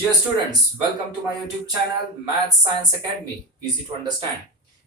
Dear students, welcome to my YouTube channel Math Science Academy, easy to understand.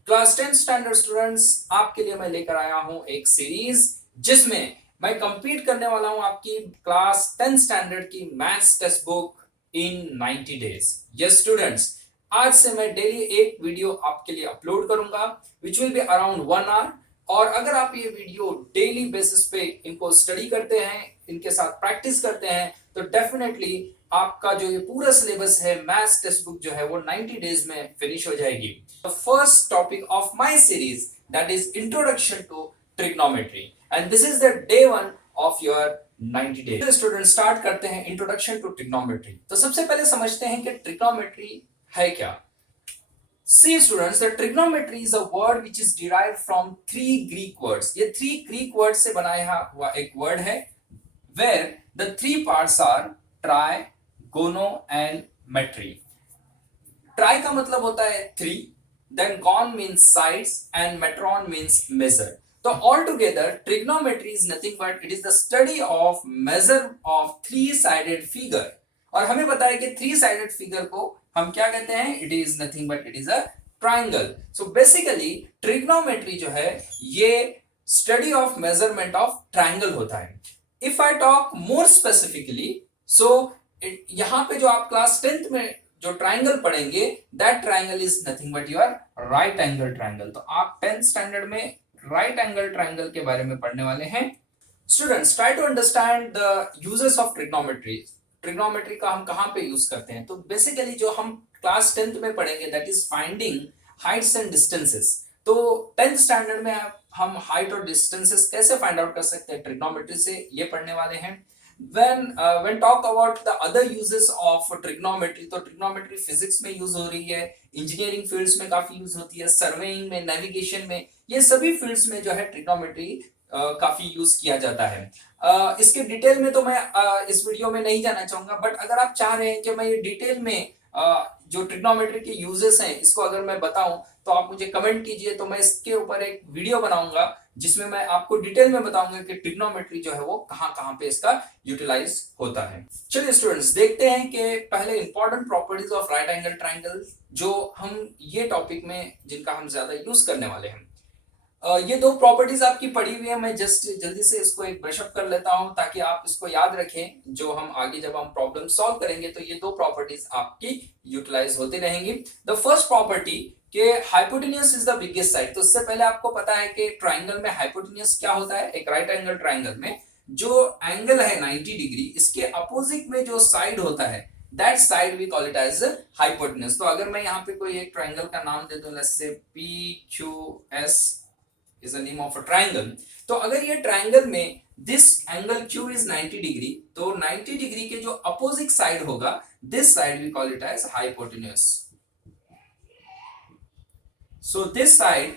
Class 10 standard students, आपके लिए मैं लेकर आया हूं एक सीरीज जिसमें मैं कंप्लीट करने वाला हूं आपकी क्लास 10 स्टैंडर्ड की maths text book in 90 days. Yes students, आज से मैं डेली एक वीडियो आपके लिए अपलोड करूंगा which will be around 1 hour. और अगर आप ये वीडियो डेली बेसिस पे इनको स्टडी करते हैं, इनके साथ प्रैक्टिस करते हैं, तो डेफिनेटली आपका जो ये पूरा सिलेबस है मैथ्स टेक्स्ट बुक जो है वो 90 डेज में फिनिश हो जाएगी। The first topic of my series that is introduction to trigonometry and this is the day 1 of your 90 days. Student start करते हैं इंट्रोडक्शन टू ट्रिग्नोमेट्री। तो सबसे पहले समझते हैं कि ट्रिग्नोमेट्री है क्या। See students, the trigonometry is a word which is derived from 3 Greek words. ये 3 Greek words से बनाया हुआ एक word है where the 3 parts are tri, gono and metry. Tri का मतलब होता है 3, then gon means sides and metron means measure. तो all together trigonometry is nothing but it is the study of measure of 3-sided figure. और हमें पता है कि 3-sided figure को हम क्या कहते हैं, it is nothing but it is a triangle. So basically trigonometry जो है ये study of measurement of triangle होता है। If I talk more specifically, so यहां पे जो आप क्लास 10th में जो ट्राइंगल पढ़ेंगे that triangle is nothing but your right angle triangle. तो आप 10th स्टैंडर्ड में राइट एंगल ट्राइंगल के बारे में पढ़ने वाले हैं। Students, try to understand the uses of trigonometry. Trigonometry का हम कहां पे यूज करते हैं, तो बेसिकली जो हम क्लास 10th में पढ़ेंगे that is finding Heights and distances. तो 10th स्टैंडर्ड में हम हाइट और डिस्टेंसेस कैसे फाइंड आउट कर सकते हैं ट्रिग्नोमेट्री से, ये पढ़ने वाले हैं। when talk about the other uses of trigonometry, तो ट्रिग्नोमेट्री फिजिक्स में यूज हो रही है, इंजीनियरिंग फील्ड्स में काफी यूज होती है, सर्वेइंग में, नेविगेशन में, ये सभी फील्ड्स में जो है ट्रिग्नोमेट्री काफी यूज किया जाता है। इसके डिटेल में तो मैं इस वीडियो में नहीं जाना चाहूंगा, बट अगर आप चाह रहे हैं कि मैं ये डिटेल में जो ट्रिग्नोमेट्री के यूजेस हैं इसको अगर मैं बताऊं तो आप मुझे कमेंट कीजिए, तो मैं इसके ऊपर एक वीडियो बनाऊंगा जिसमें मैं आपको डिटेल में बताऊंगा कि ट्रिग्नोमेट्री जो है वो कहां कहां पे इसका यूटिलाइज होता है। चलिए स्टूडेंट्स, देखते हैं कि पहले important properties of right angle triangle जो हम ये टॉपिक में जिनका हम ज्यादा यूज करने वाले हैं। ये दो प्रॉपर्टीज आपकी पड़ी हुई है, मैं जस्ट जल्दी से इसको एक ब्रशअप कर लेता हूं ताकि आप इसको याद रखें। जो हम आगे जब हम प्रॉब्लम सॉल्व करेंगे तो ये दो प्रॉपर्टीज आपकी यूटिलाइज होती रहेंगी। द फर्स्ट प्रॉपर्टी के hypotenuse is the biggest side. तो इससे पहले आपको पता है कि ट्राइंगल में हाइपोटेन्यूज क्या होता है। एक राइट एंगल ट्राइंगल में जो एंगल है 90 डिग्री, इसके अपोजिट में जो साइड होता है that side we call it as hypotenuse. तो अगर मैं यहाँ पे कोई एक ट्राइंगल का नाम दे दूं, let's say PQS is the name of a triangle, तो अगर ये ट्राइंगल में this angle Q is 90 degree, तो 90 डिग्री के जो अपोजिट साइड होगा this side we call it as hypotenuse. So this side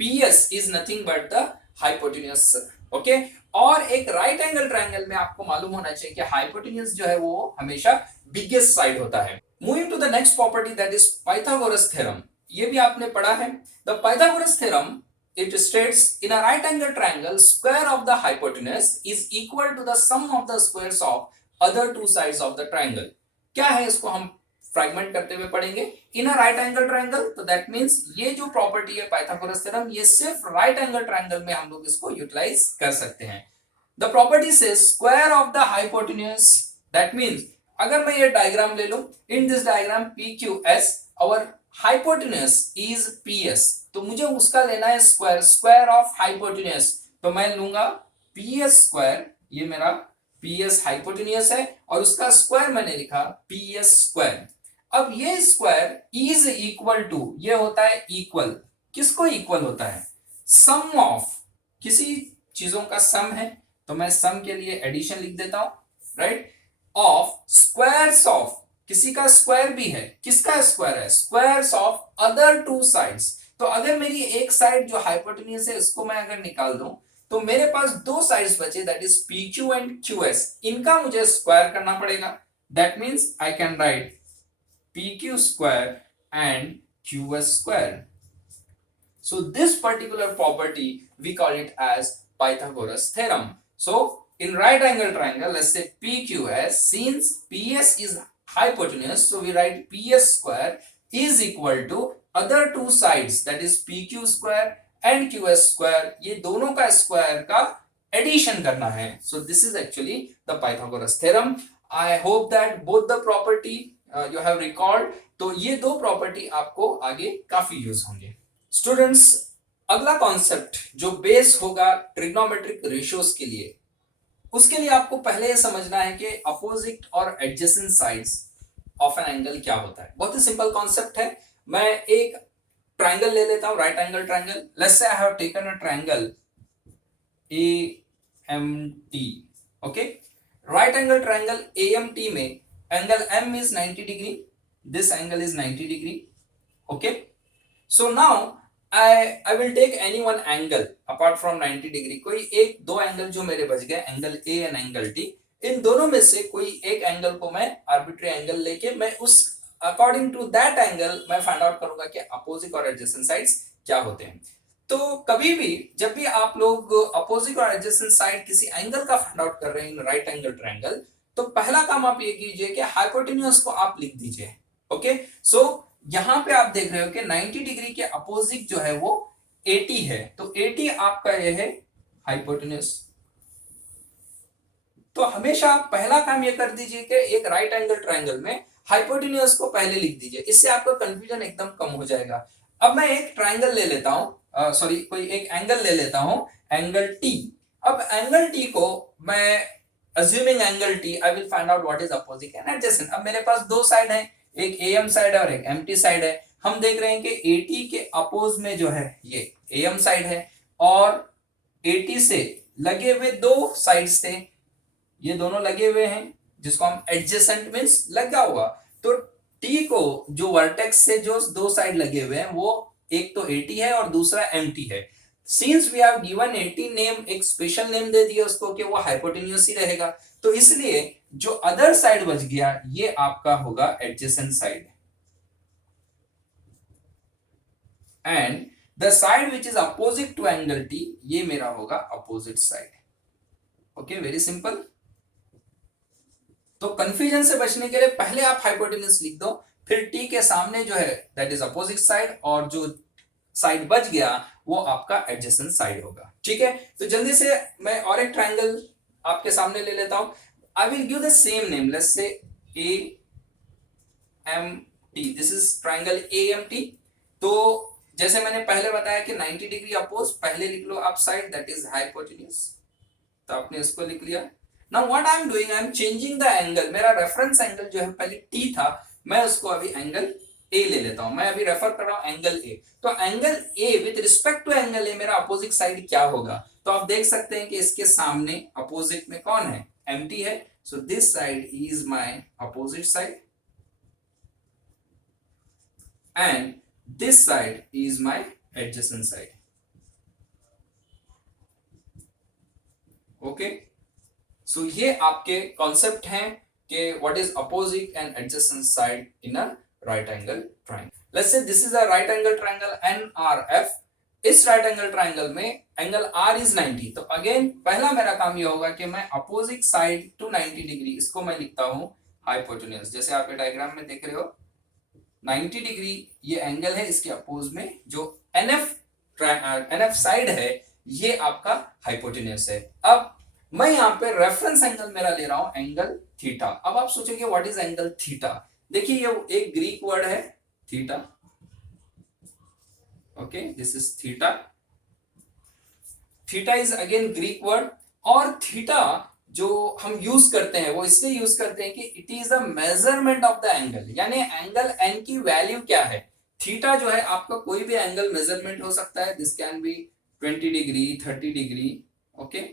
PS is nothing but the hypotenuse. Okay? और एक राइट एंगल ट्राइंगल में आपको मालूम होना चाहिए कि हाइपोटेन्यूज जो है वो हमेशा बिगेस्ट साइड होता है। Moving to the next property that is Pythagoras theorem. ये भी आपने पढ़ा है। The Pythagoras theorem, it states in a right angle triangle square of the hypotenuse is equal to the sum of the squares of other two sides of the triangle. क्या है, इसको हम fragment करते हुए पढ़ेंगे। इन अ राइट एंगल ट्राइंगल, तो that means ये जो प्रॉपर्टी है पाइथागोरस थ्योरम, ये सिर्फ राइट एंगल ट्राइंगल में हम लोग इसको यूटिलाइज कर सकते हैं। The property says square of the hypotenuse, that means अगर मैं ये डायग्राम ले लूं, इन दिस डायग्राम PQS और हाइपोटेन्यूज इज PS, तो मुझे उसका लेना है स्क्वायर, स्क्वायर ऑफ हाइपोटेन्यूज। तो मैं लूंगा PS स्क्वायर, ये मेरा PS हाइपोटेन्यूज है और उसका स्क्वायर मैंने लिखा PS स्क्वायर। अब ये स्क्वायर इज इक्वल टू, ये होता है इक्वल, किसको इक्वल होता है, सम ऑफ, किसी चीजों का सम है तो मैं सम के लिए एडिशन लिख देता हूं, राइट, ऑफ स्क्वायर्स ऑफ, किसी का स्क्वायर भी है, किसका स्क्वायर है, squares of other two sides. तो अगर मेरी एक साइड जो हाइपोटेन्यूज है इसको मैं अगर निकाल दूं तो मेरे पास दो साइड्स बचे that is PQ and QS, इनका मुझे स्क्वायर करना पड़ेगा। That means I can right PQ square and QS square. So this particular property we call it as Pythagoras theorem. So in right angle triangle, let's say PQS, since PS is hypotenuse, so we write PS square is equal to other two sides, that is PQ square and QS square, ये दोनों का square का addition करना है. So this is actually the Pythagoras theorem. I hope that both the property you have recalled. तो ये दो property आपको आगे काफी यूज होंगे. स्टूडेंट्स, अगला कॉन्सेप्ट जो बेस होगा ट्रिग्नोमेट्रिक रेशियोज के लिए, उसके लिए आपको पहले ये समझना है कि अपोजिट और adjacent sides of an angle क्या होता है. बहुत ही सिंपल कॉन्सेप्ट है. मैं एक ट्राइंगल ले लेता हूं, right angle triangle. Let's say I have taken a triangle AMT. Okay, right angle triangle AMT में angle M is 90 degree, this angle is 90 degree. Okay, so now I will take any one angle apart from 90 degree. कोई एक दो angle जो मेरे बच गए, angle A and angle T, इन दोनों में से कोई एक एंगल को मैं आर्बिट्री एंगल लेके मैं उस अकॉर्डिंग टू दैट एंगल मैं फाइंड आउट करूंगा कि अपोजिट और एडजेसेंट साइड्स क्या होते हैं. तो कभी भी जब भी आप लोग अपोजिट और एडजेसेंट साइड किसी एंगल का फाइंड आउट कर रहे हैं इन राइट एंगल ट्रायंगल, तो पहला काम आप ये कीजिए कि हाइपोटेन्यूज को आप लिख दीजिए. ओके, सो यहां पे आप देख रहे हो कि 90 डिग्री के अपोजिट जो है वो 80 है, तो 80 आपका ये है हाइपोटेन्यूज. तो हमेशा पहला काम ये कर दीजिए कि एक राइट एंगल ट्रायंगल में हाइपोटेन्यूज को पहले लिख दीजिए, इससे आपका कंफ्यूजन एकदम कम हो जाएगा. अब मैं एक ट्रायंगल ले लेता हूं, सॉरी कोई एक एंगल ले लेता हूं, एंगल टी. अब एंगल टी को मैं assuming angle T, I will find out what is opposite and adjacent. अब मेरे पास दो साइड है, एक AM साइड है और एक MT साइड है. हम देख रहे हैं कि AT के अपोज में जो है ये AM साइड है और AT से लगे हुए दो साइड्स थे, ये दोनों लगे हुए हैं जिसको हम एडजेसेंट मींस लगा हुआ. तो T को जो वर्टेक्स से जो दो साइड लगे हुए हैं वो एक तो AT है और दूसरा MT है. Since we have given 80 name, एक स्पेशल नेम दे दिया उसको कि वो हाइपोटेन्यूज ही रहेगा, तो इसलिए जो अदर साइड बच गया ये आपका होगा adjacent side, and the side which is opposite to angle T ये मेरा होगा opposite side. Okay, very simple. तो कंफ्यूजन से बचने के लिए पहले आप हाइपोटेन्यूज लिख दो, फिर T के सामने जो है दैट इज अपोजिट साइड और जो साइड बच गया वो आपका एडजेसेंट साइड होगा. ठीक है, तो जल्दी से मैं और एक ट्रायंगल आपके सामने ले लेता हूं. I will give the same name, let's say AMT. This is triangle AMT. तो जैसे मैंने पहले बताया कि 90 डिग्री अपोज, पहले लिख लो आप साइड दैट इज हाइपोटेन्यूज, तो आपने इसको लिख लिया. Now what I am doing, I am changing the angle. मेरा रेफरेंस एंगल जो है पहले T था, मैं उसको अभी एंगल A ले लेता हूं. मैं अभी रेफर कर रहा हूं एंगल A. तो angle A with respect to angle A मेरा अपोजिट साइड क्या होगा, तो आप देख सकते हैं कि इसके सामने अपोजिट में कौन है, MT है. So this side is my opposite side and this side is my adjacent side. Okay, so ये आपके कॉन्सेप्ट हैं कि what is opposite and adjacent side in a right angle triangle. Let's say this is a right angle triangle NRF. इस right angle triangle में angle R is 90. तो again पहला मेरा काम ये होगा कि मैं अपोजिट साइड टू 90 डिग्री इसको मैं लिखता हूं हाइपोटेन्यूज. जैसे आप ये डायग्राम में देख रहे हो 90 डिग्री ये एंगल है, इसके अपोज में जो NF साइड है ये आपका हाइपोटेन्यूज है. अब मैं यहाँ पे रेफरेंस एंगल मेरा ले रहा हूं एंगल थीटा. अब आप सोचेंगे व्हाट इज एंगल थीटा. देखिए ये एक ग्रीक वर्ड है theta. Okay, this is theta. Theta is again Greek word, और थीटा जो हम यूज करते हैं वो इसलिए यूज करते हैं कि it is the measurement of the angle, यानी एंगल एन की वैल्यू क्या है. थीटा जो है आपका कोई भी एंगल मेजरमेंट हो सकता है. This can be 20 degree, 30 degree, okay,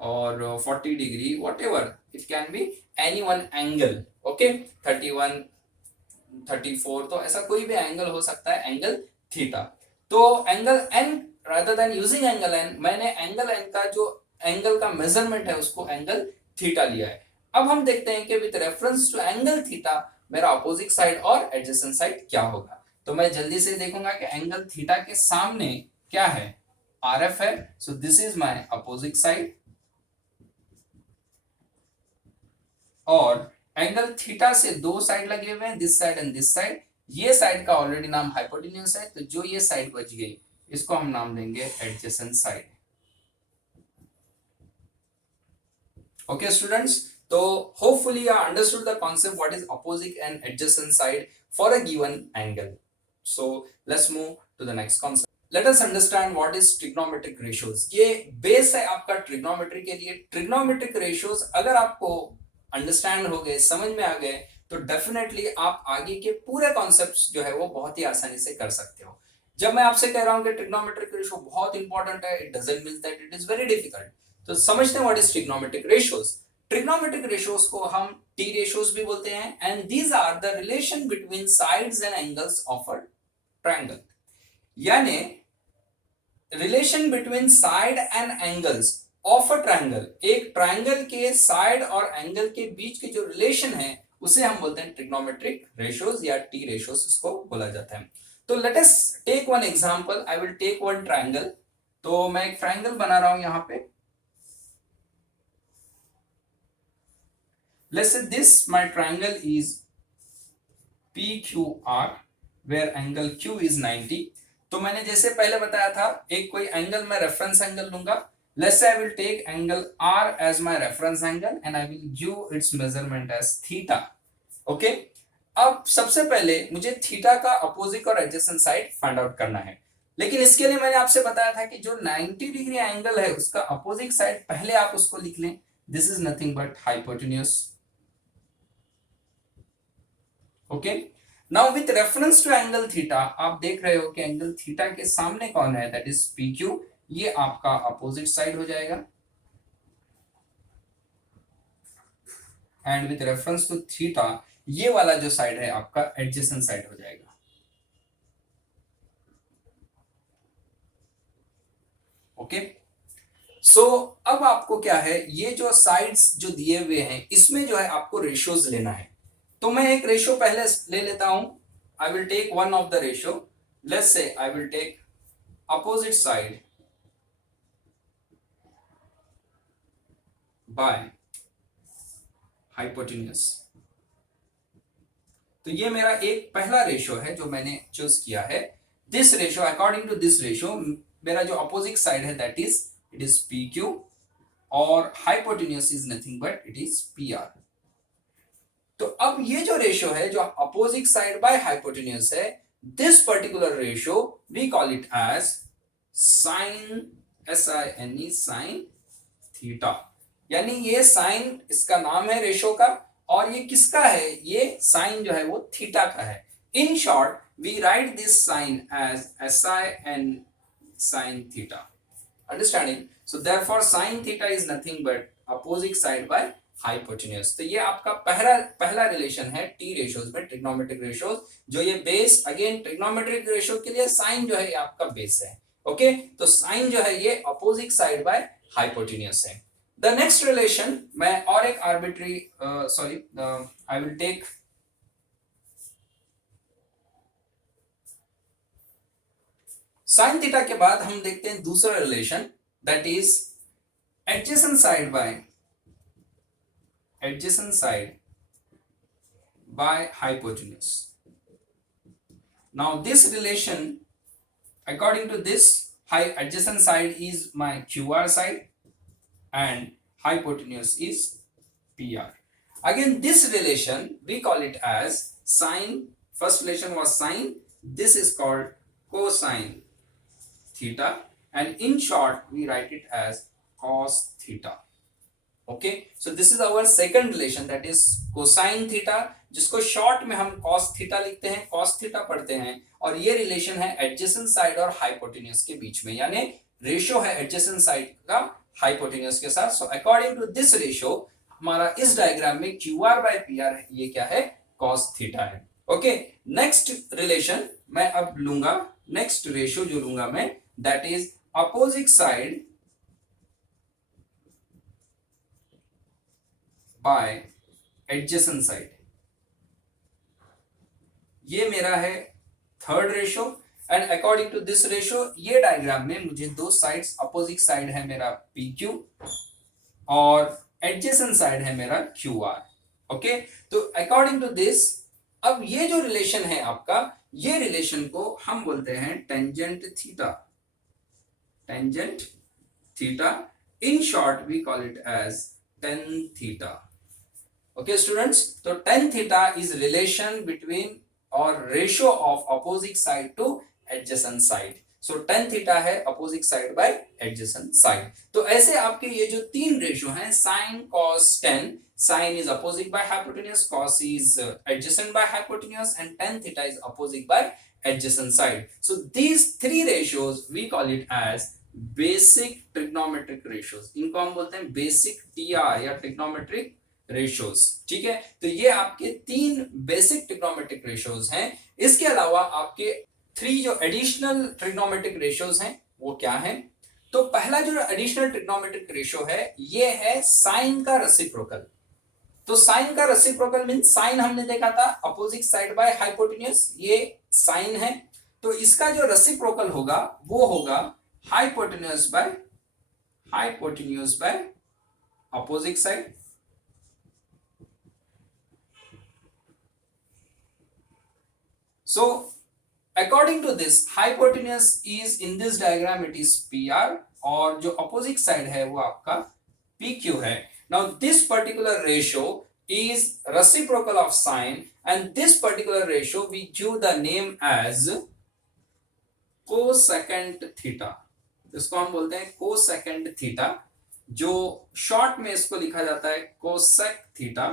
और 40 degree, what ever it can be any one angle. Okay, 31, 34, तो ऐसा कोई भी एंगल हो सकता है एंगल थीटा. तो angle n rather than using angle n, मैंने एंगल n का जो एंगल का मेजरमेंट है उसको एंगल थीटा लिया है. अब हम देखते हैं कि with reference to angle theta मेरा अपोजिट साइड और एडजेसेंट साइड क्या होगा. तो मैं जल्दी से देखूंगा कि एंगल थीटा के सामने क्या है, RF है. So this is my opposite side और एंगल थीटा से दो साइड लगे हुए हैं, this side and this side. ये साइड का ऑलरेडी नाम हाइपोटेन्यूज है, तो जो ये साइड बच गई इसको हम नाम देंगे एडजेसेंट साइड। ओके स्टूडेंट्स, तो hopefully you understood the concept what is opposite and adjacent side for a given angle. So let's move to the next concept. Let us understand what is trigonometric ratios. ये base है आपका trigonometry के लिए। Trigonometric ratios अगर आपको understand हो गए, समझ में आ गए, तो डेफिनेटली आप आगे के पूरे कॉन्सेप्ट्स जो है वो बहुत ही आसानी से कर सकते हो। जब मैं आपसे कह रहा हूं कि ट्रिग्नोमेट्रिक रेशियो बहुत इंपॉर्टेंट है, it doesn't mean that it is very difficult. तो समझते हैं what is trigonometric ratios. Trigonometric ratios को हम टी रेशियोज भी बोलते हैं, and these are the relation between sides and angles of a triangle. यानी relation between side and angles of a triangle, एक ट्रायंगल के साइड और एंगल के बीच के जो रिलेशन है उसे हम बोलते हैं ट्रिग्नोमेट्रिक रेशियोज या टी रेशियोज इसको बोला जाता है। तो let us take one example. I will take one triangle. तो मैं एक ट्रायंगल बना रहा हूं यहां पे। Let's say this my triangle is PQR where angle Q is 90। तो मैंने जैसे पहले बताया था, एक कोई एंगल मैं रेफरेंस एंगल लूंगा। Let's say I will take angle R as my reference angle and I will give its measurement as theta. Okay, अब सबसे पहले मुझे थीटा का अपोजिट और एडजेसेंट साइड फाइंड आउट करना है। लेकिन इसके लिए मैंने आपसे बताया था कि जो 90 डिग्री एंगल है उसका अपोजिट साइड पहले आप उसको लिख लें। This is nothing but hypotenuse. Okay, now with reference to angle theta, आप देख रहे हो कि एंगल थीटा के सामने कौन है, दैट इज PQ। ये आपका अपोजिट साइड हो जाएगा, and with reference to theta ये वाला जो साइड है आपका एडजेसेंट साइड हो जाएगा। ओके, सो अब आपको क्या है, ये जो साइड्स जो दिए हुए हैं इसमें जो है आपको रेशियोज लेना है। तो मैं एक रेशियो पहले ले लेता हूं। I will take one of the ratio. Let's say I will take opposite side by hypotenuse. तो ये मेरा एक पहला रेशियो है जो मैंने चूज किया है। This ratio, according to this ratio, मेरा जो अपोजिट साइड है that is it is PQ और hypotenuse is nothing but it is PR। तो अब ये जो रेशियो है जो अपोजिट साइड बाय हाइपोटेन्यूज है, this particular ratio we call it as sine, SINE, sine theta. यानी ये साइन इसका नाम है रेशियो का, और ये किसका है, ये साइन जो है वो थीटा का है। In short we write this sine as SIN sine theta. Understanding? So therefore sine theta is nothing but opposite side by hypotenuse. तो ये आपका पहला रिलेशन है टी रेशियोज में, ट्रिग्नोमेट्रिक रेशियोज। जो ये बेस, अगेन ट्रिग्नोमेट्रिक रेशियो के लिए साइन जो है ये आपका बेस है। ओके, तो साइन जो है ये अपोजिट साइड बाय हाइपोटेन्यूज है। द नेक्स्ट रिलेशन, मैं और एक arbitrary I will take sine theta के बाद हम देखते हैं दूसरा relation, that is adjacent side by hypotenuse. Now this relation, according to this, adjacent side is my QR side and hypotenuse is PR. Again this relation we call it as sine. First relation was sine, this is called cosine theta, and in short we write it as cos theta. Okay, so this is our second relation, that is cosine theta, जिसको short में हम cos theta लिखते हैं, cos theta पढ़ते हैं। और ये relation है एडजेसेंट साइड और हाइपोटेन्यूज के बीच में, यानी रेशियो है एडजेसेंट साइड का हाइपोटेन्यूज के साथ। So according to this ratio हमारा इस डायग्राम में QR बाय PR ये क्या है, कॉस थीटा है। ओके, नेक्स्ट रिलेशन मैं अब लूंगा, नेक्स्ट रेशियो जो लूंगा मैं, that is opposite side by adjacent side. ये मेरा है third ratio, and according to this ratio ये डायग्राम में मुझे दो साइड्स, अपोजिट साइड है मेरा PQ और एडजेसेंट साइड है मेरा QR। ओके, तो अकॉर्डिंग टू दिस, अब ये जो रिलेशन है आपका, ये रिलेशन को हम बोलते हैं tangent theta. Tangent theta, in short we call it as tan theta. Okay students, तो tan theta is relation between और ratio of opposite side to adjacent side. So tan theta है opposite side by adjacent side. तो ऐसे आपके ये जो तीन ratio हैं, sine cos tan, sine is opposite by hypotenuse, cos is adjacent by hypotenuse, and tan theta is opposite by adjacent side. So these three ratios we call it as basic trigonometric ratios. इनको हम बोलते हैं basic TR या trigonometric ratios. ठीक है, तो ये आपके तीन बेसिक ट्रिग्नोमेट्रिक रेशियोज हैं। इसके अलावा आपके थ्री जो एडिशनल ट्रिग्नोमेट्रिक रेशियोज हैं वो क्या है? तो पहला जो एडिशनल ट्रिग्नोमेट्रिक रेशियो है ये है साइन का रेसिप्रोकल। तो साइन का रेसिप्रोकल मींस साइन हमने देखा था अपोजिट साइड बाय हाइपोटेन्यूज, ये साइन है। तो इसका जो रेसिप्रोकल होगा वो होगा hypotenuse by opposite side. So according to this, hypotenuse is in this diagram it is PR, और जो अपोजिट साइड है वो आपका PQ है। Now this particular ratio is reciprocal of sine, and this particular ratio we give the name as cosecant theta। इसको हम बोलते हैं cosecant theta, जो शॉर्ट में इसको लिखा जाता है cosec थीटा,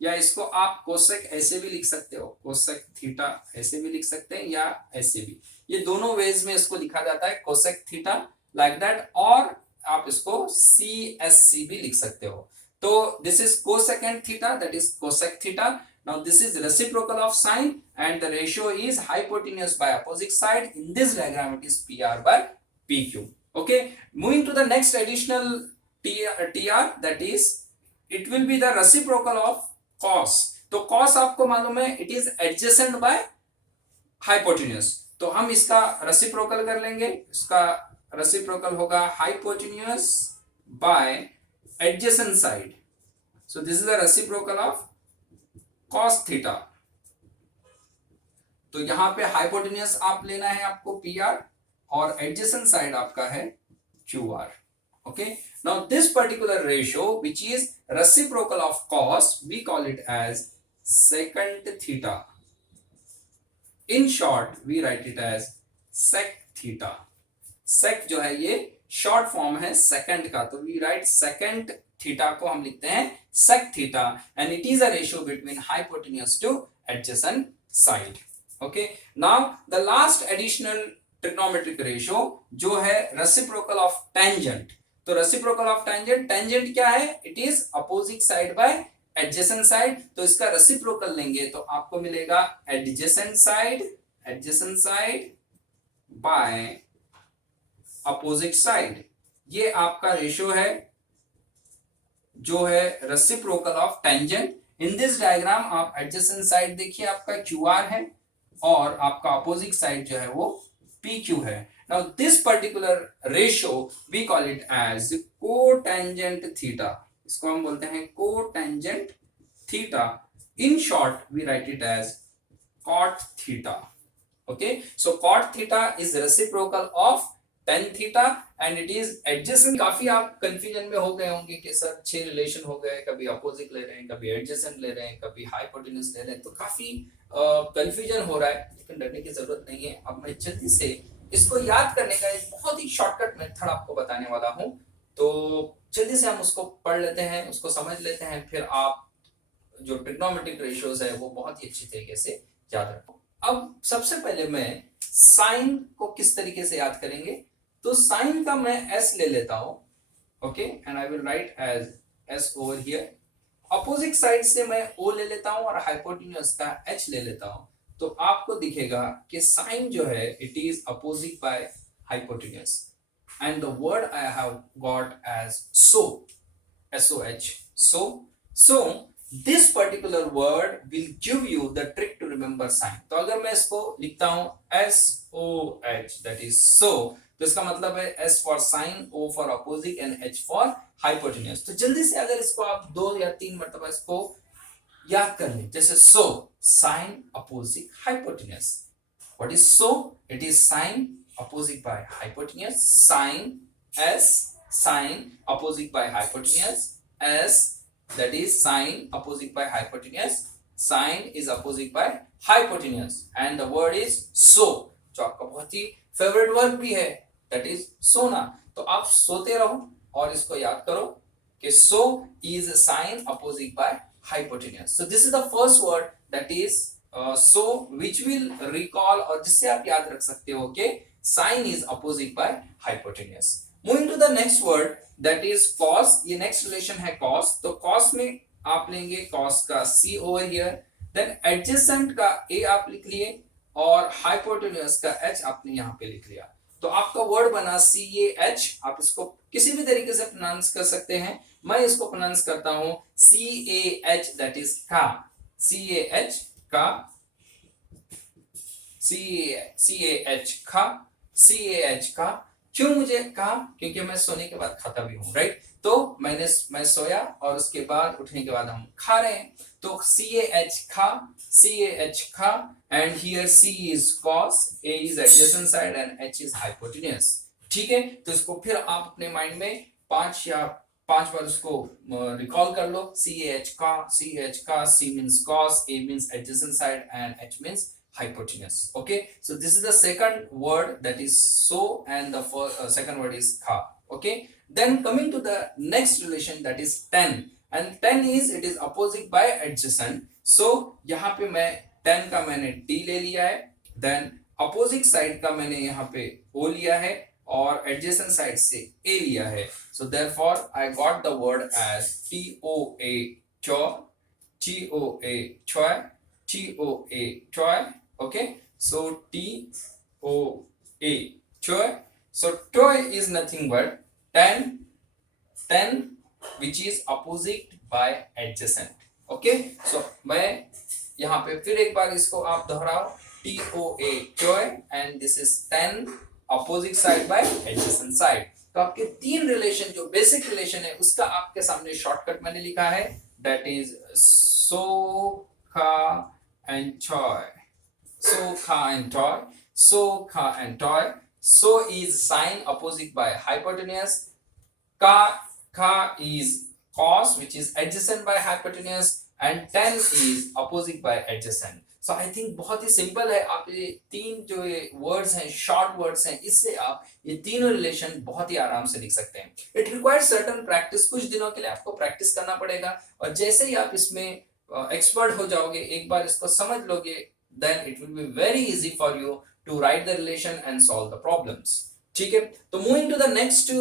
या इसको आप cosec ऐसे भी लिख सकते हो, cosec थीटा ऐसे भी लिख सकते हैं या ऐसे भी, ये दोनों वेज में इसको लिखा जाता है cosec थीटा लाइक दैट, और आप इसको CSC भी लिख सकते हो। तो this is cosecant theta, that is cosec theta. Now this is reciprocal of sine and the ratio is hypotenuse by opposite side. In this diagram it is PR by PQ। Okay, moving to the next additional TR, that is it will be the reciprocal of cos। तो cos आपको मालूम है it is adjacent by hypotenuse, तो हम इसका reciprocal कर लेंगे। इसका रेसिप्रोकल होगा hypotenuse bye adjacent side. So this is the reciprocal of cos theta. तो यहां पे हाइपोटेन्यूज आप लेना है आपको PR, और एडजेसेंट साइड आपका है QR। Okay, now this particular ratio which is reciprocal of cos we call it as secant theta. In short we write it as sec theta. sec जो है ये शॉर्ट फॉर्म है second का, तो we write second theta को हम लिखते हैं sec theta, and it is a ratio between hypotenuse to adjacent side. Okay, now the last additional trigonometric ratio जो है रेसिप्रोकल ऑफ टेंजेंट। तो रेसिप्रोकल ऑफ टेंजेंट, टेंजेंट क्या है? It is opposite side by adjacent side. तो इसका reciprocal लेंगे तो आपको मिलेगा adjacent side by opposite side. ये आपका रेशियो है जो है reciprocal of tangent. In this diagram आप एडजेसेंट साइड देखिए आपका QR है, और आपका अपोजिट साइड जो है वो PQ है। Now this particular ratio we call it as cotangent theta. इसको हम बोलते हैं cotangent theta. In short we write it as cot theta. Okay, so cot theta is reciprocal of tan theta and it is adjacent. काफी आप confusion में हो गए होंगे कि सर 6 रिलेशन हो गए, कभी अपोजिट ले रहे हैं, कभी एडजेसेंट ले रहे हैं, कभी हाइपोटेन्यूज ले रहे हैं, तो काफी कंफ्यूजन हो रहा है, लेकिन डरने की जरूरत नहीं है। अब मैं जल्दी से इसको याद करने का एक बहुत ही शॉर्टकट मेथड आपको बताने वाला हूं, तो जल्दी से हम उसको पढ़ लेते हैं, उसको समझ लेते हैं, फिर आप जो ट्रिग्नोमेट्रिक रेशियोज है वो बहुत ही अच्छी तरीके से याद रखो। अब सबसे पहले मैं साइन को किस तरीके से याद करेंगे, तो साइन का मैं S ले लेता हूं, okay, and I will write as S over here. Opposite side से मैं O ले लेता हूं और हाइपोटेन्यूज का H ले लेता हूं, तो आपको दिखेगा कि साइन जो है it is opposite by hypotenuse, and the word I have got as so, SOH, so this particular word will give you the trick to remember sign। तो अगर मैं इसको लिखता हूं SOH, that is so, तो इसका मतलब है S for sin, O for opposite and H for hypotenuse। तो जल्दी से अगर इसको आप 2 या 3 मरतबा इसको याद कर ले, जैसे so sine opposite hypotenuse. What is so? It is sine opposite by hypotenuse. Sine S, sine opposite by hypotenuse. S, that is sine opposite by hypotenuse. Sine is opposite by hypotenuse and the word is so, जो आपका बहुत ही favourite verb भी है, that is सोना. तो आप सोते रहो और इसको याद करो कि so is sine opposite by hypotenuse. So this is the first word that is so which will recall और जिससे आप याद रख सकते हो कि sine is opposite by hypotenuse. Moving to the next word that is cos. ये next relation है cos. तो cos में आप लेंगे cos का c over here, then adjacent का a आप लिख लिए और hypotenuse का h आपने यहाँ पे लिख लिया. तो आपका वर्ड बना CAH. आप इसको किसी भी तरीके से प्रोनाउंस कर सकते हैं. मैं इसको प्रोनाउंस करता हूं CAH, that is का. CAH का, CAH का, CAH का. क्यों मुझे कहा? क्योंकि मैं सोने के बाद खाता भी हूं, राइट? तो मैं सोया और उसके बाद उठने के बाद हम खा रहे हैं. तो CAH खा, CAH खा, and here C is cos, A is adjacent side and H is hypotenuse. ठीक है, तो इसको फिर आप अपने माइंड में 5 बार उसको रिकॉल कर लो. CAH का, CAH का, C means cos, A means adjacent side and H means hypotenuse. Okay, so this is the second word, that is so, and the second word is kha. Okay, then coming to the next relation, that is tan, and tan is, it is opposite by adjacent. So यहाँ पे मैं tan का मैंने D ले लिया है, then opposite side का मैंने यहाँ पे O लिया है और adjacent side से A लिया है. So therefore I got the word as TOA choy, TOA choy, TOA choy. Okay, so TOA choy. So toy is nothing but tan which is opposite by adjacent. Okay, so मैं यहाँ पे फिर एक बार इसको आप दोहराओ, TOA toy, and this is tan opposite side by adjacent side. तो आपके 3 relation, जो बेसिक रिलेशन है उसका आपके सामने शॉर्टकट मैंने लिखा है, that is so, ka and choy. So kha and toy, so kha and toy. So is sine opposite by hypotenuse. Ka is cos which is adjacent by hypotenuse, and tan is opposite by adjacent. So I think बहुत ही simple है. आप ये 3 जो ये words हैं, short words हैं, इससे आप ये तीनों रिलेशन बहुत ही आराम से लिख सकते हैं. It requires certain practice. कुछ दिनों के लिए आपको प्रैक्टिस करना पड़ेगा और जैसे ही आप इसमें एक्सपर्ट हो जाओगे, एक बार इसको समझ लोगे, then it will be very easy for you to write the relation and solve the problems. ठीक है, तो moving to the next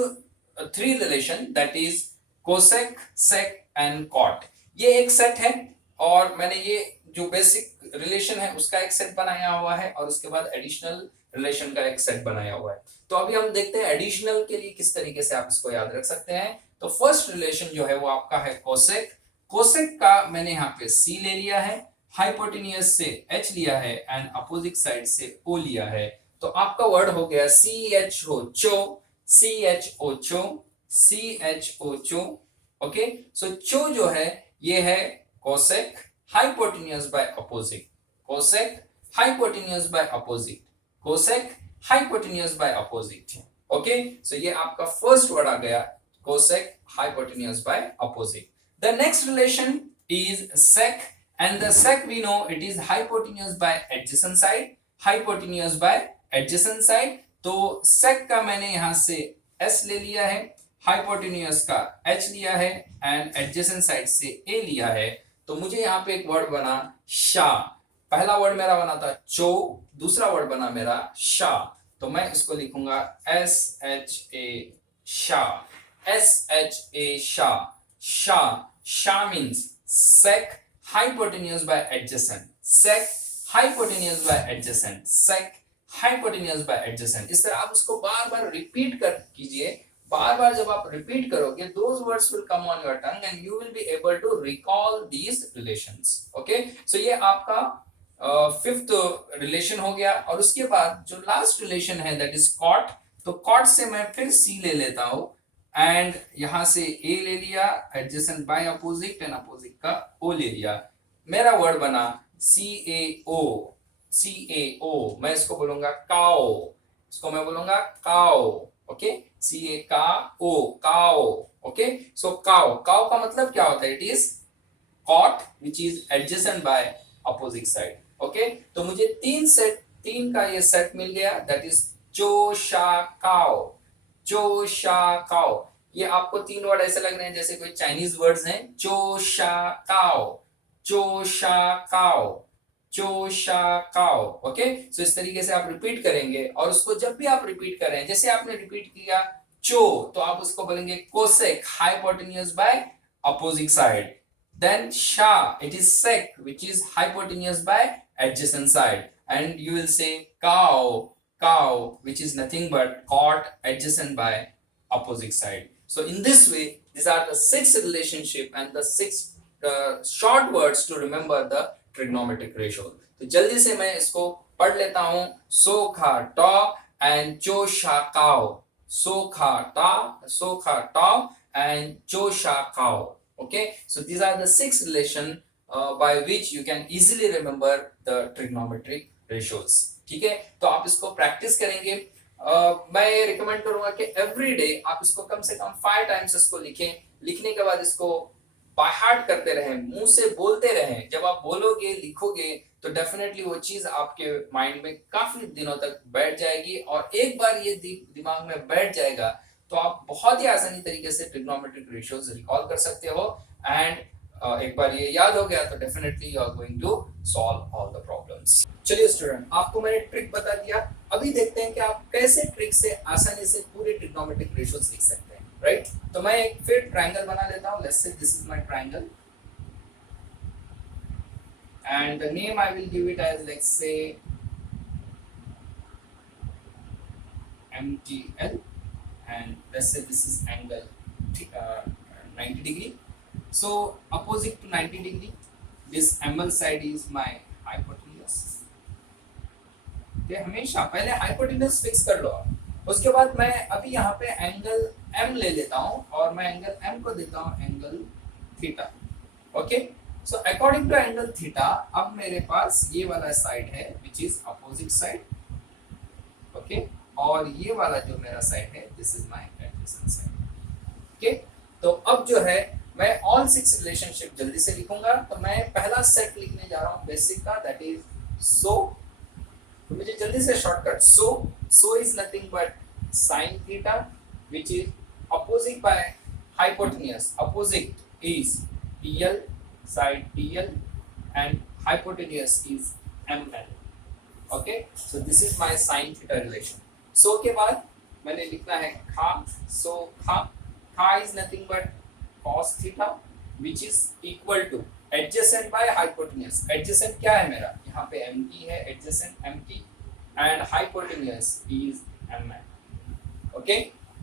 3 relation, that is cosec, sec and cot. ये एक सेट है और मैंने ये जो बेसिक रिलेशन है उसका एक सेट बनाया हुआ है और उसके बाद एडिशनल रिलेशन का एक सेट बनाया हुआ है. तो अभी हम देखते हैं एडिशनल के लिए किस तरीके से आप इसको याद रख सकते हैं. तो फर्स्ट रिलेशन जो है वो आपका है कोसेक. कोसेक का मैंने यहाँ पे C ले लिया है, हाइपोटेन्यूज से H लिया है एंड अपोजिट साइड से O लिया है. तो आपका वर्ड हो गया CHO चो, CHO चो, CHO चो. ओके, सो चो जो है ये है cosec hypotenuse by opposite, cosec hypotenuse by opposite, cosec hypotenuse by opposite. Okay, so ये आपका फर्स्ट वर्ड आ गया, cosec hypotenuse by opposite. The next relation is sec, and the sec we know it is hypotenuse by adjacent side, hypotenuse by adjacent side. तो sec का मैंने यहाँ से S ले लिया है, hypotenuse का H लिया है and adjacent side से A लिया है. तो मुझे यहाँ पे एक वर्ड बना शा. पहला वर्ड मेरा बना था चो, दूसरा वर्ड बना मेरा शा. तो मैं इसको लिखूंगा SHA शा, SHA शा. शा, शा means sec hypotenuse by adjacent, sec hypotenuse by adjacent, sec hypotenuse by adjacent. इस तरह आप उसको बार बार रिपीट कर कीजिए. बार बार जब आप रिपीट करोगे, those words will come on your tongue and you will be able to recall these relations. Okay, so ये आपका फिफ्थ रिलेशन हो गया. और उसके बाद जो लास्ट रिलेशन है that is cot. तो cot से मैं फिर C ले लेता हूँ एंड यहां से A ले लिया, adjacent by opposite and opposite का O ले लिया. मेरा वर्ड बना CAO, CAO, मैं इसको बोलूंगा काओ, इसको मैं बोलूंगा काओ, ओके, CA का ओ, काओ, ओके। सो काओ, काओ का मतलब क्या होता है? It is cot which is adjacent by opposite side, okay. तो मुझे तीन का ये सेट मिल गया, दैट इज चो शा काओ, चो शा काओ। ये आपको तीन वर्ड ऐसे लग रहे हैं जैसे कोई चाइनीज वर्ड्स हैं, चो शा काओ, चो शा काओ, चो शा काओ, ओके। सो इस तरीके से आप रिपीट करेंगे, और उसको जब भी आप रिपीट करें, जैसे आपने रिपीट किया चो, तो आप उसको बोलेंगे cosec, hypotenuse by opposite side. Then sha, it is sec, which is hypotenuse by adjacent side, and you will say cow, cow, which is nothing but cot adjacent by opposite side. So in this way, these are the six relationship and the six short words to remember the trigonometric ratio. तो जल्दी से मैं इसको पढ़ लेता हूँ। सो खा टॉ and चो शा काओ, सो खा टॉ एंड चो शा काओ। Okay, so these are the six relation by which you can easily remember the trigonometric ratios. ठीक है, तो आप इसको प्रैक्टिस करेंगे। मैं रिकमेंड करूंगा कि एवरी डे आप इसको कम से कम 5 टाइम्स इसको लिखें। लिखने के बाद इसको बाय हार्ट करते रहें, मुंह से बोलते रहें। जब आप बोलोगे, लिखोगे, तो डेफिनेटली वो चीज आपके माइंड में काफी दिनों तक बैठ जाएगी, और एक बार ये दिमाग में बैठ जाएगा तो आप बहुत ही आसानी तरीके से ट्रिग्नोमेट्रिक रेशियोज रिकॉल कर सकते हो। एंड एक बार ये याद हो गया तो definitely you are going to solve all the problems. चलिए स्टूडेंट, आपको मैंने ट्रिक बता दिया। अभी देखते हैं कि आप कैसे ट्रिक से आसानी से पूरे ट्रिग्नोमेट्रिक रेशियोज लिख सकते हैं, राइट। तो मैं एक फिर ट्रायंगल बना लेता हूं। Let's say this is my triangle and the name I will give it as let's say MTL, and let's say this is angle 90 degree. So opposite to 90 degree, this ML side is my hypotenuse. ये हमेशा पहले hypotenuse fix कर लो, उसके बाद मैं अभी यहाँ पे एंगल M ले लेता हूँ, और मैं एंगल M को देता हूँ angle theta, okay. So according to angle theta, अब मेरे पास ये वाला साइड है which is opposite side, okay, और ये वाला जो मेरा साइड है this is my adjacent side, okay. तो अब जो है मैं ऑल सिक्स रिलेशनशिप जल्दी से लिखूंगा। तो मैं पहला सेट लिखने जा रहा हूँ बेसिक का, दैट इज सो। तो मुझे जल्दी से shortcut, so is nothing but sine theta which is opposite by hypotenuse. Opposite is TL, side TL, and hypotenuse is ML, okay. So this is my sine theta relation. So के बाद मैंने लिखना है खा, सो खा is nothing but cos theta which is equal to adjacent by hypotenuse. Adjacent क्या है मेरा? यहाँ पे MT है, adjacent MT, and hypotenuse is ML, okay.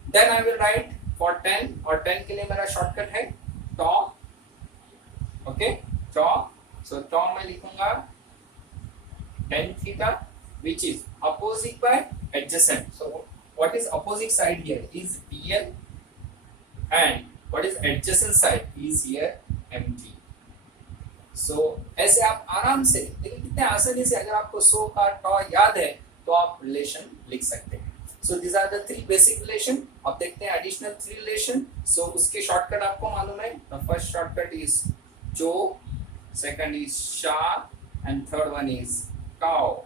Then I will right for 10, और 10 के लिए मेरा शॉर्टकट है टॉ, ओके, टॉ। सो टॉ मैं लिखूंगा tan theta which is opposite by adjacent. So what is opposite side here is TL, and what is adjacent side is here MT. So ऐसे आप आराम से, लेकिन कितने आसानी से, अगर आपको सो का टॉ याद है तो आप रिलेशन लिख सकते हैं। So these are the three basic relation. अब देखते हैं additional 3 relation. So उसके शॉर्टकट आपको मालूम है। The first shortcut is cho, second is sha, and third one is cow,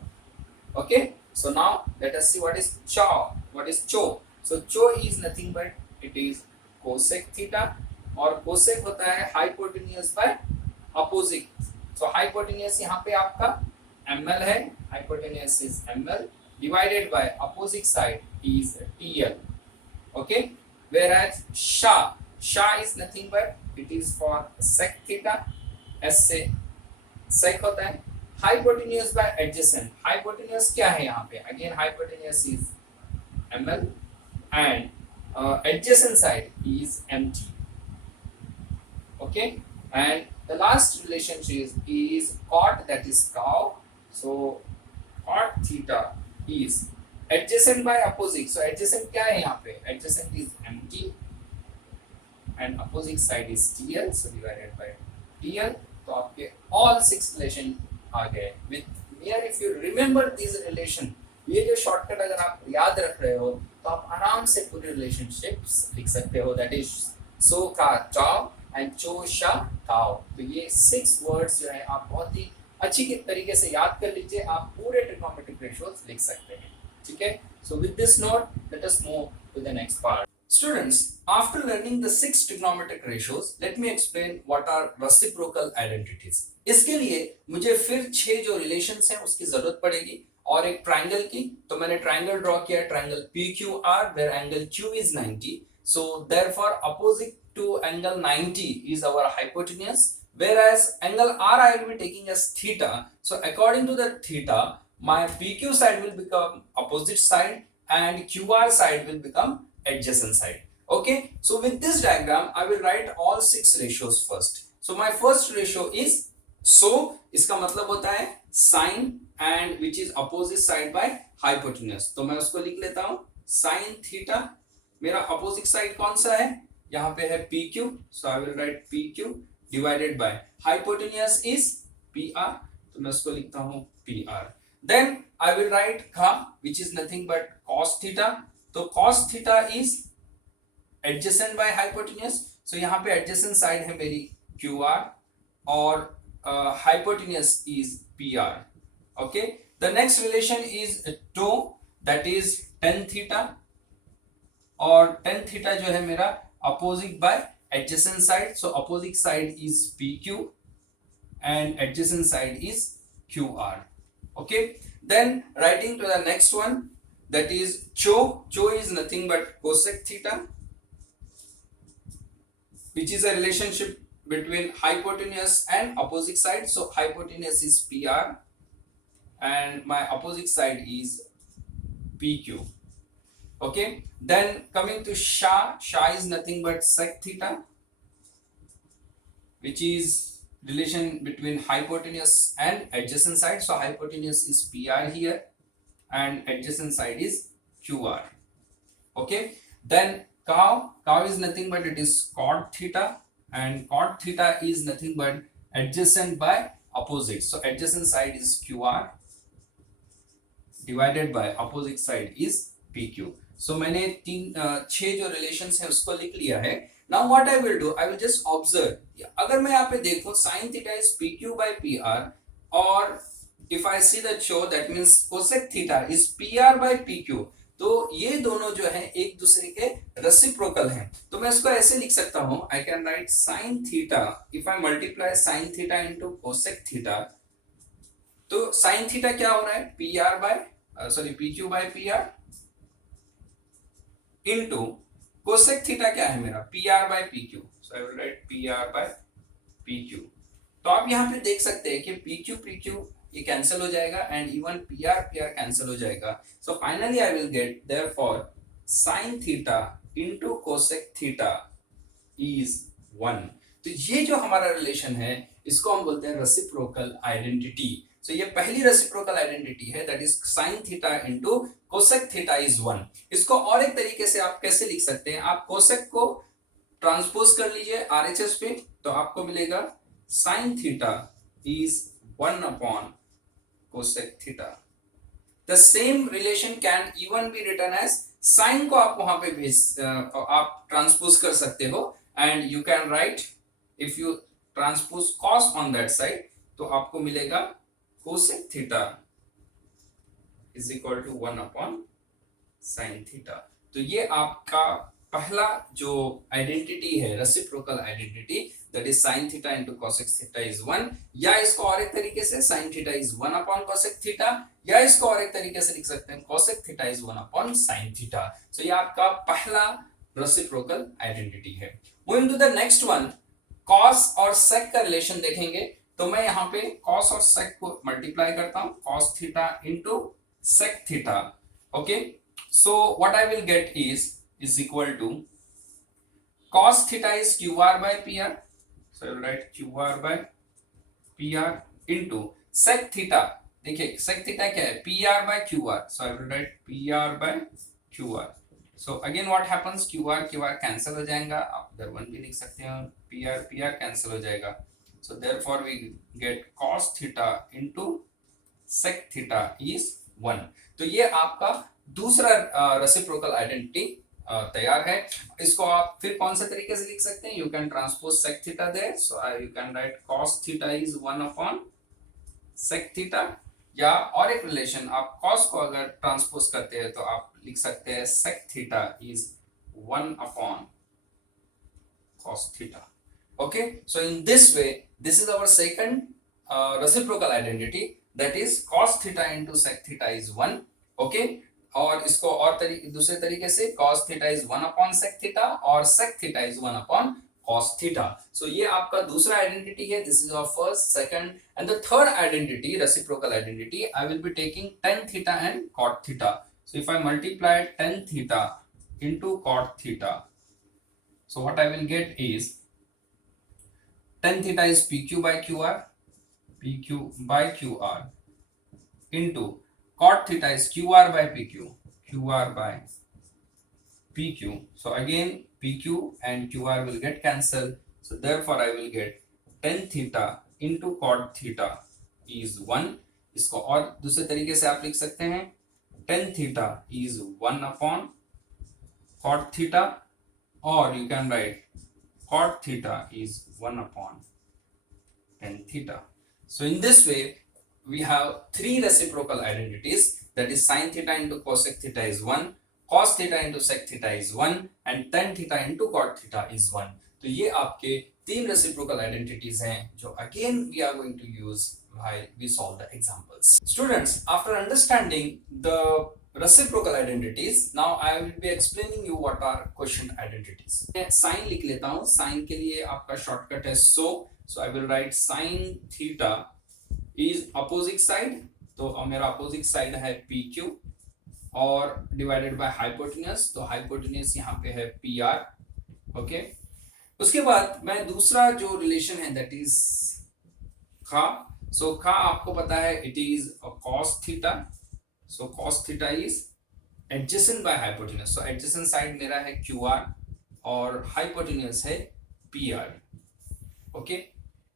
okay. So now let us see what is chow, what is cho. So cho is nothing but it is cosec theta, और cosec होता है hypotenuse by opposite. So hypotenuse यहाँ पे आपका ML है, hypotenuse is ML divided by opposite side is TL, okay. Whereas sha is nothing but it is for sec theta, S से sec होता है। हाइपोटेन्यूज बाय एडजेसेंट, हाइपोटेन्यूज क्या है यहाँ पे? Again hypotenuse is ML, and adjacent side is MT, okay. And the last relationship is cot, that is cow. So cot theta is adjacent by opposite. So adjacent क्या है यहाँ पे? Adjacent is MT, and opposite side is TL, so divided by TL। तो आपके all 6 relation आ गए with near. If you remember this relation, ये जो शॉर्टकट अगर आप याद रख रहे हो तो आप आराम से पूरी रिलेशनशिप्स लिख सकते हो. दैट इज सो का चाओ एंड चो शा काओ. तो ये 6 वर्ड्स जो है आप बहुत ही अच्छी तरीके से याद कर लीजिए. आप पूरे ट्रिग्नोमेट्रिक रेशियोज लिख सकते हैं. ठीक है. So with this note, let us move to the next part. Students, after learning the 6 trigonometric ratios, let me explain what are reciprocal identities. इसके लिए मुझे फिर 6 जो रिलेशंस हैं उसकी जरूरत पड़ेगी और एक ट्राइंगल की. तो मैंने ट्राइंगल ड्रॉ किया, triangle PQR where angle Q is 90. So therefore opposite to angle 90 is our hypotenuse, whereas angle R I will be taking as theta. So according to the theta, my PQ side will become opposite side and QR side will become adjacent side. Okay, so with this diagram I will write all 6 ratios first. So my first ratio is so, इसका मतलब होता है sin and which is opposite side by hypotenuse. तो मैं उसको लिख लेता हूं sin theta. मेरा opposite side कौन सा है? यहाँ पे है PQ, so I will write PQ divided by hypotenuse is PR, तो मैं उसको लिखता हूं PR. Then I will write kha, which is nothing but cos theta. तो cos theta is adjacent by hypotenuse. So यहाँ पे adjacent side है मेरी QR और hypotenuse is PR. Okay. The next relation is tau, that is tan theta. और tan theta जो है मेरा opposite by adjacent side. So opposite side is PQ and adjacent side is QR. Okay, then writing to the next one, that is cho. Cho is nothing but cosec theta, which is a relationship between hypotenuse and opposite side. So hypotenuse is PR and my opposite side is PQ. Okay, then coming to sha. Sha is nothing but sec theta, which is relation between hypotenuse and adjacent side. So hypotenuse is PR here and adjacent side is QR. Okay, then cow is nothing but it is cot theta and cot theta is nothing but adjacent by opposite. So adjacent side is QR divided by opposite side is PQ. So मैंने 6 जो relations हैं उसको लिख लिया है. Now what I will do, I will just observe. अगर मैं यहाँ पे देखूं sin theta is PQ by PR और if I see the show that means cosec theta is PR by PQ, तो ये दोनों जो है एक दूसरे के रेसिप्रोकल हैं. तो मैं इसको ऐसे लिख सकता हूं, I can write sin theta. If I multiply sin theta into cosec theta, तो sin theta क्या हो रहा है? PQ by PR into cosec theta क्या है मेरा? PR by PQ. So I will write PR by PQ. तो आप यहाँ पे देख सकते हैं कि PQ ये कैंसिल हो जाएगा एंड इवन PR कैंसिल हो जाएगा. So finally I will get therefore sin theta into cosec theta is 1. तो ये जो हमारा रिलेशन है इसको हम बोलते हैं रेसिप्रोकल आइडेंटिटी. So ये पहली रेसिप्रोकल आइडेंटिटी है, that is sin theta into cosec theta is 1. इसको और एक तरीके से आप कैसे लिख सकते हैं? आप cosec को ट्रांसपोज कर लीजिए RHS पे, तो आपको मिलेगा sin theta is 1 upon cosec theta. The same relation can even be written as sin को आप वहां पे आप ट्रांसपोज कर सकते हो and you can write if you transpose cos on that side, तो आपको मिलेगा cosec theta is equal to 1 upon sin theta. तो ये आपका पहला जो आइडेंटिटी है reciprocal identity, that is sin theta into cosec theta is 1. या इसको और एक तरीके से sin theta is 1 upon cosec theta, या इसको और एक तरीके से लिख सकते हैं cosec theta is 1 upon sin theta. So ये आपका पहला रेसिप्रोकल आइडेंटिटी है. Moving to the next one, cos और sec का रिलेशन देखेंगे. तो मैं यहाँ पे cos और sec को मल्टीप्लाई करता हूँ, cos theta into sec theta. Okay, so what I will get is equal to cos theta is QR by PR. So I will write QR by PR into sec theta. देखिए sec theta क्या है? PR by QR. So I will write PR by QR. So again what happens? QR cancel हो जाएगा, आप इधर 1 भी लिख सकते हैं, PR कैंसिल हो जाएगा. so therefore we get cos theta into sec theta is 1. तो ये आपका दूसरा रेसिप्रोकल आइडेंटिटी तैयार है. इसको आप फिर कौन से तरीके से लिख सकते हैं? You can transpose sec theta there, so you can write cos theta is 1 upon sec theta. या और एक रिलेशन, आप cos को अगर ट्रांसपोज करते हैं तो आप लिख सकते हैं sec theta is 1 upon cos theta. Okay, so in this way this is our second reciprocal identity, that is cos theta into sec theta is 1. Okay, और इसको और दूसरे तरीके से cos theta is 1 upon sec theta और sec theta is 1 upon cos theta. So ये आपका दूसरा आइडेंटिटी है. This is our first, second and the third identity, reciprocal identity. I will be taking tan theta and cot theta. So if I multiply tan theta into cot theta, so what I will get is tan theta is pq by qr, pq by qr into cot theta is qr by pq, qr by pq. So again pq and qr will get cancelled, so therefore I will get tan theta into cot theta is 1. इसको और दूसरे तरीके से आप लिख सकते हैं tan theta is 1 upon cot theta, or you can write cot theta is 1 upon tan theta. So in this way we have three reciprocal identities, that is sin theta into cosec theta is 1, cos theta into sec theta is 1 and tan theta into cot theta is 1. तो ये आपके तीन reciprocal identities हैं जो again we are going to use while we solve the examples. Students, after understanding the reciprocal identities, now I will be explaining you what are quotient identities. मैं sin लिख लेता हूँ. sin के लिए आपका shortcut है so I will write sin theta is opposite side, तो मेरा opposite side है PQ और divided by hypotenuse, तो hypotenuse यहाँ पे है PR. ओके, उसके बाद मैं दूसरा जो रिलेशन है that is खा. सो खा आपको पता है it is a cos theta, so cos theta is adjacent by hypotenuse, so adjacent side मेरा है QR और hypotenuse है PR. Okay,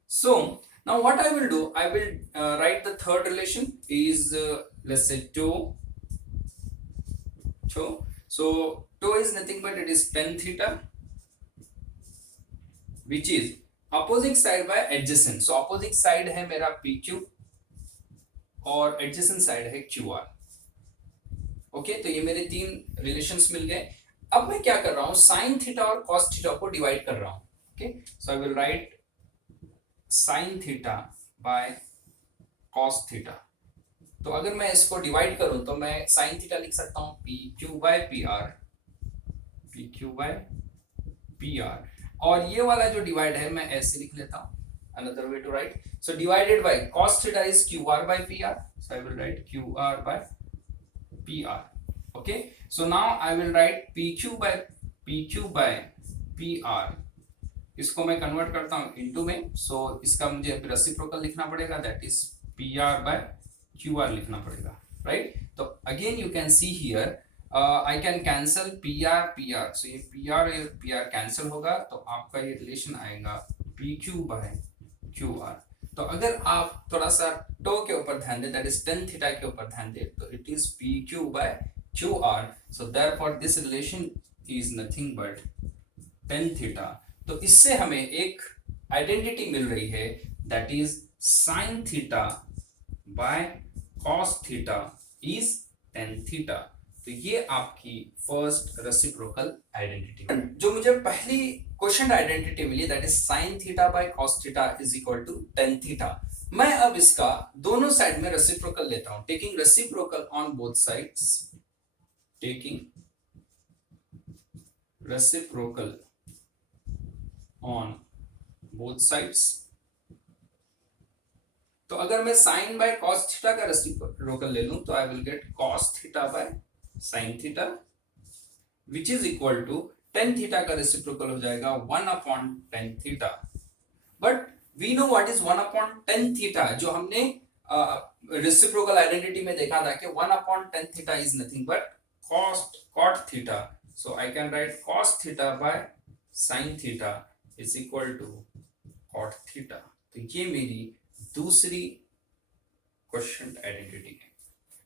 so now what I will do, I will write the third relation is let's say 2. So 2 is nothing but it is tan theta, which is opposite side by adjacent. So opposite side है मेरा PQ और adjacent side है QR. Okay, तो ये मेरे तीन relations मिल गए. अब मैं क्या कर रहा हूं, sin थीटा और cos थीटा को डिवाइड कर रहा हूं. Okay, so I will right sin theta by cos theta. तो अगर मैं इसको डिवाइड करूं तो मैं sin थीटा लिख सकता हूं PQ by PR, PQ by PR, और ये वाला जो डिवाइड है मैं ऐसे लिख लेता हूं. Another way to write, so divided by cos theta is QR by PR, so I will write QR by PR. Okay, so now I will write PQ by PR. इसको मैं कन्वर्ट करता हूँ इनटू में, so इसका मुझे reciprocal लिखना पड़ेगा, that is PR by QR लिखना पड़ेगा, right? तो again you can see here I can cancel PR, so ये PR कैंसिल होगा, तो आपका ये रिलेशन आएगा PQ by QR. तो अगर आप थोड़ा सा टो के ऊपर ध्यान दें, दैट इज tan थीटा के ऊपर ध्यान दें, तो it is PQ by QR. So therefore this relation is nothing but tan theta. तो इससे हमें एक आइडेंटिटी मिल रही है, that is sin theta by cos theta is tan theta. तो ये आपकी फर्स्ट रेसिप्रोकल आइडेंटिटी. जो मुझे पहली क्वेश्चन आइडेंटिटी मिली, that is sin theta by cos theta is equal to tan theta. मैं अब इसका दोनों साइड में रेसिप्रोकल लेता हूं, taking reciprocal on both sides, taking reciprocal on both sides. तो अगर मैं sin बाय cos थीटा का रेसिप्रोकल ले लूं तो I will get cos theta by sin theta, which is equal to tan theta का रेसिप्रोकल हो जाएगा 1 upon tan theta. But we know what is 1 upon tan theta, जो हमने reciprocal identity में देखा था कि 1 upon tan theta is nothing but cot theta. So I can write cos theta by sin theta is equal to cot theta. तो ये मेरी दूसरी क्वेश्चन आइडेंटिटी है।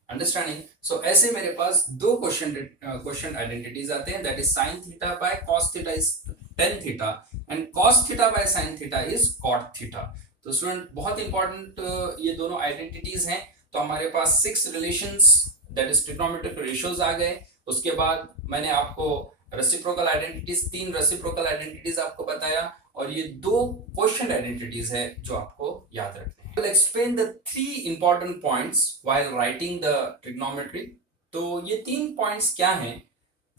अंडरस्टैंडिंग? सो ऐसे मेरे पास दो क्वेश्चन आइडेंटिटीज आते हैं, that is sin theta by cos theta is tan theta and cos theta by sin theta is cot theta. तो स्टूडेंट बहुत इंपॉर्टेंट ये दोनों आइडेंटिटीज हैं। तो हमारे पास 6 relations that is trigonometric ratios आ गए। उसके बाद मैंने आपको रेसिप्रोकल आइडेंटिटीज, 3 रेसिप्रोकल आइडेंटिटीज आपको बताया, और ये 2 क्वेश्चन आइडेंटिटीज है जो आपको याद रखने हैं। I'll explain the 3 important points while writing the trigonometry. तो ये 3 पॉइंट्स क्या हैं?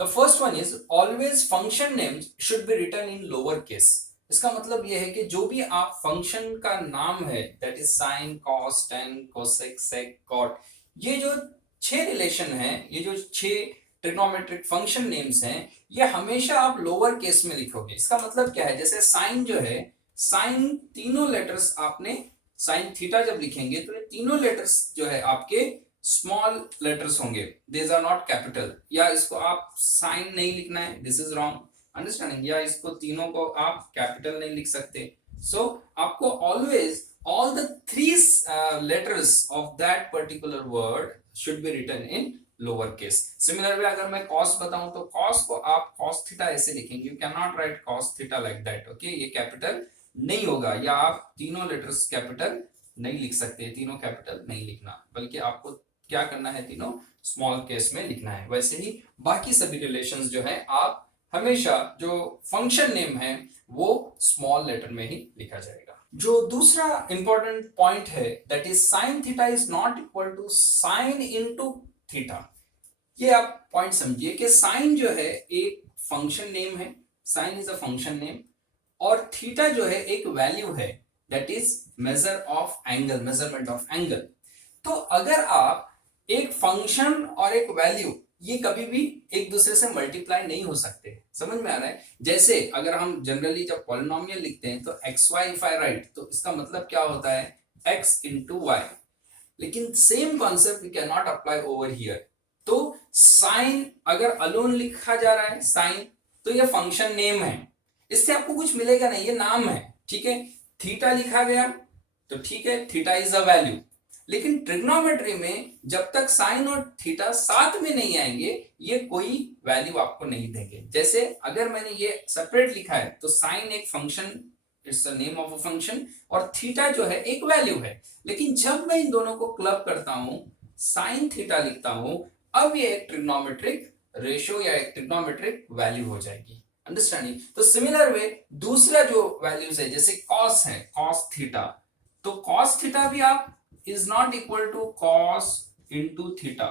The first one is always function names should be written in lower case. इसका मतलब ये है कि जो भी आप फंक्शन का नाम है, that is sine, cos, tan, cosec, sec, cot, ये जो 6 रिलेशन है, ये जो 6 ट्रिग्नोमेट्रिक फंक्शन नेम्स हैं, ये हमेशा आप लोअर केस में लिखोगे। इसका मतलब क्या है? जैसे साइन जो है, साइन तीनों लेटर्स आपने साइन थीटा जब लिखेंगे तो ये तीनों लेटर्स जो है आपके स्मॉल लेटर्स होंगे, दिस आर नॉट कैपिटल। या इसको आप साइन नहीं लिखना है, दिस इज रॉन्ग, अंडरस्टैंडिंग? या इसको तीनों को आप कैपिटल नहीं लिख सकते। सो आपको always all the 3 letters of that particular word should be written in lower case. Similar way अगर मैं cos बताऊं तो cos को आप cos थीटा ऐसे लिखेंगे, you cannot write cos theta like that, okay? ये कैपिटल नहीं होगा, या आप तीनों लेटर्स कैपिटल नहीं लिख सकते, तीनों कैपिटल नहीं लिखना, बल्कि आपको क्या करना है, तीनों स्मॉल केस में लिखना है। वैसे ही बाकी सभी रिलेशंस जो है आप हमेशा जो फंक्शन नेम है वो स्मॉल लेटर में ही लिखा जाएगा। जो दूसरा इंपॉर्टेंट पॉइंट है, that is sine theta is not equal to sine into theta. ये आप पॉइंट समझिए कि साइन जो है एक फंक्शन नेम है, sine is a function name, और थीटा जो है एक वैल्यू है, that is measure of angle, measurement of angle. तो अगर आप एक फंक्शन और एक वैल्यू, ये कभी भी एक दूसरे से मल्टीप्लाई नहीं हो सकते, समझ में आ रहा है? जैसे अगर हम जनरली जब पॉलिनोमियल लिखते हैं तो X Y if I write, तो इसका मतलब क्या होता है, एक्स इंटू वाई। लेकिन same concept we can not apply over here. तो साइन अगर अलोन लिखा जा रहा है साइन, तो ये फंक्शन नेम है, इससे आपको कुछ मिलेगा नहीं, ये नाम है, ठीक है? थीटा लिखा गया तो ठीक है, थीटा इज अ वैल्यू। लेकिन ट्रिग्नोमेट्री में जब तक साइन और थीटा साथ में नहीं आएंगे, ये कोई वैल्यू आपको नहीं देंगे। जैसे अगर मैंने ये सेपरेट लिखा है तो साइन एक function, it's the name of a function, और थीटा जो है एक वैल्यू है। लेकिन जब मैं इन दोनों को क्लब करता हूं, साइन थीटा लिखता हूं, अब ये एक ट्रिग्नोमेट्रिक रेशियो या एक ट्रिग्नोमेट्रिक वैल्यू हो जाएगी, अंडरस्टैंडिंग? तो सिमिलर वे दूसरा जो वैल्यूज है, जैसे कॉस है, कॉस थीटा, तो कॉस थीटा भी आप is not equal to cos into theta,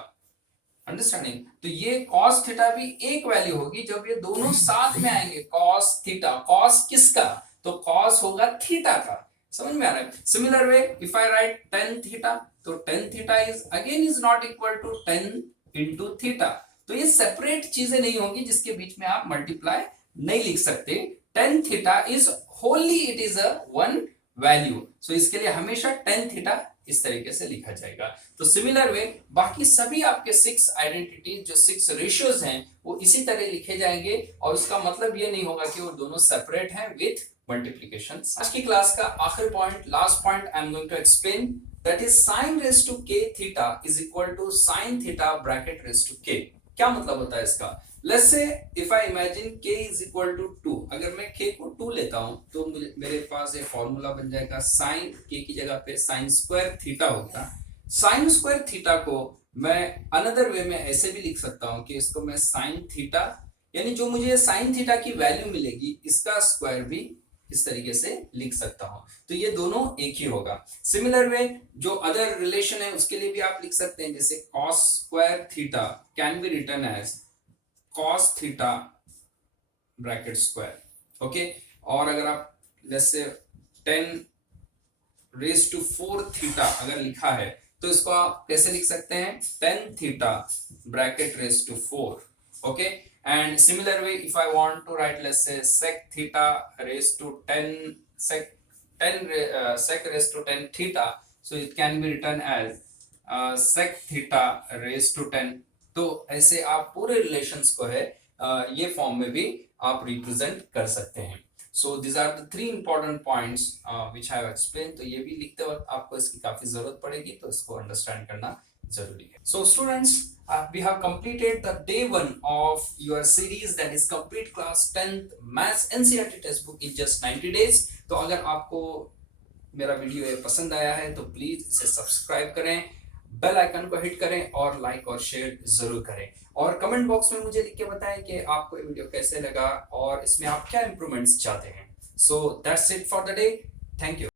understanding? तो ये cos थीटा भी एक वैल्यू होगी जब ये दोनों साथ में आएंगे, cos थीटा। cos किसका? तो cos होगा थीटा का, समझ में आ रहा है? Similar way if I write tan theta, तो tan theta is again is not equal to tan into theta. तो ये सेपरेट चीजें नहीं होगी जिसके बीच में आप मल्टीप्लाई नहीं लिख सकते। tan theta is holy, it is a one value, so इसके लिए हमेशा tan थीटा इस तरीके से लिखा जाएगा। तो सिमिलर वे बाकी सभी आपके 6 आइडेंटिटी, जो 6 रेशियोज हैं, वो इसी तरह लिखे जाएंगे, और उसका मतलब ये नहीं होगा कि वो दोनों सेपरेट हैं विथ मल्टीप्लिकेशन। आज की क्लास का आखिरी point, last point I am going to explain, that is sin raise to k theta is equal to sin theta bracket raise to k। क्या मतलब होता है इसका? Let's say if I imagine k is equal to 2, अगर मैं k को 2 लेता हूं तो मेरे पास एक फॉर्मूला बन जाएगा, sin k की जगह पे sin स्क्वायर थीटा होगा। sin स्क्वायर थीटा को मैं अनदर वे में ऐसे भी लिख सकता हूं कि इसको मैं sin थीटा, यानी जो मुझे sin थीटा की वैल्यू मिलेगी, इसका स्क्वायर भी इस तरीके से लिख सकता हूं। तो ये दोनों एक ही होगा। सिमिलर वे जो अदर रिलेशन है उसके लिए भी आप लिख सकते हैं, जैसे cos square theta can be written as cos theta bracket square, okay? और अगर आप जैसे 10 रेज टू 4 थीटा अगर लिखा है तो इसको आप कैसे लिख सकते हैं, 10 theta bracket raise to 4, okay? And similar way if I want to write let's say sec theta raise to 10 sec raise to 10 theta, so it can be written as sec theta raise to 10। तो ऐसे आप पूरे relations को है ये form में भी आप रिप्रेजेंट कर सकते हैं। So this are the 3 important points which I have explain. तो ये भी लिखते वक्त आपको इसकी काफी जरूरत पड़ेगी, तो इसको अंडरस्टैंड करना जरूरी है। So students, we have completed the day 1 of your series, that is complete class 10th maths NCERT textbook in just 90 days। तो अगर आपको मेरा वीडियो ये पसंद आया है तो प्लीज इसे सब्सक्राइब करें, बेल आइकन को हिट करें और लाइक और शेयर जरूर करें। और कमेंट बॉक्स में मुझे लिख के बताएं कि आपको ये वीडियो कैसे लगा और इसमें आप क्या इंप्रूवमेंट्स चाहते हैं। So that's it for the day. Thank you.